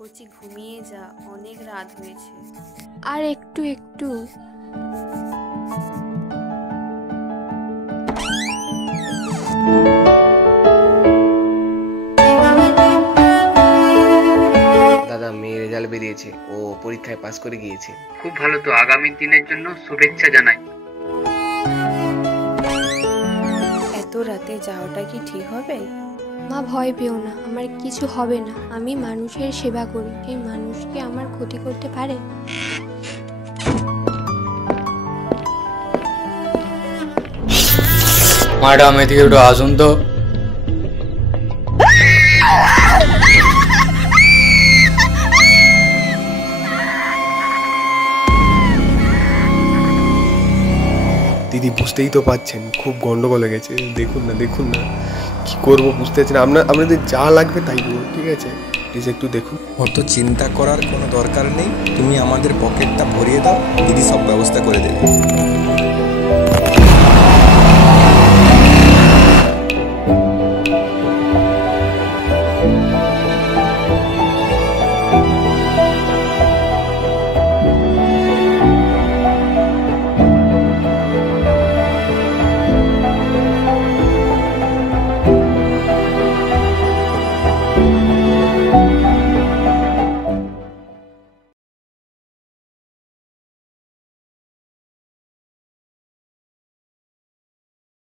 কচি ঘুমিয়ে যা, অনেক রাত হয়েছে। আর একটু একটু। দাদা, মেয়ের রেজাল্ট বেরিয়েছে, ও পরীক্ষায় পাস করে গিয়েছে। খুব ভালো, তো আগামী দিনের জন্য শুভেচ্ছা জানাই। এত রাতে যাওয়াটা কি ঠিক হবে? মা ভয় পেও না, আমার কিছু হবে না। আমি মানুষের সেবা করি, সেই মানুষ কি আমার ক্ষতি করতে পারে? ম্যাডাম, এদিকে একটু আসুন তো। দিদি বুঝতেই তো পারছেন খুব গন্ডগোল হয়ে গেছে। দেখুন না কি করবো বুঝতে পারছি না। আপনাদের যা লাগবে তাই দেবো, ঠিক আছে? প্লিজ একটু দেখুন। অত চিন্তা করার কোনো দরকার নেই, তুমি আমাদের পকেটটা ভরিয়ে দাও, দিদি সব ব্যবস্থা করে দেবে।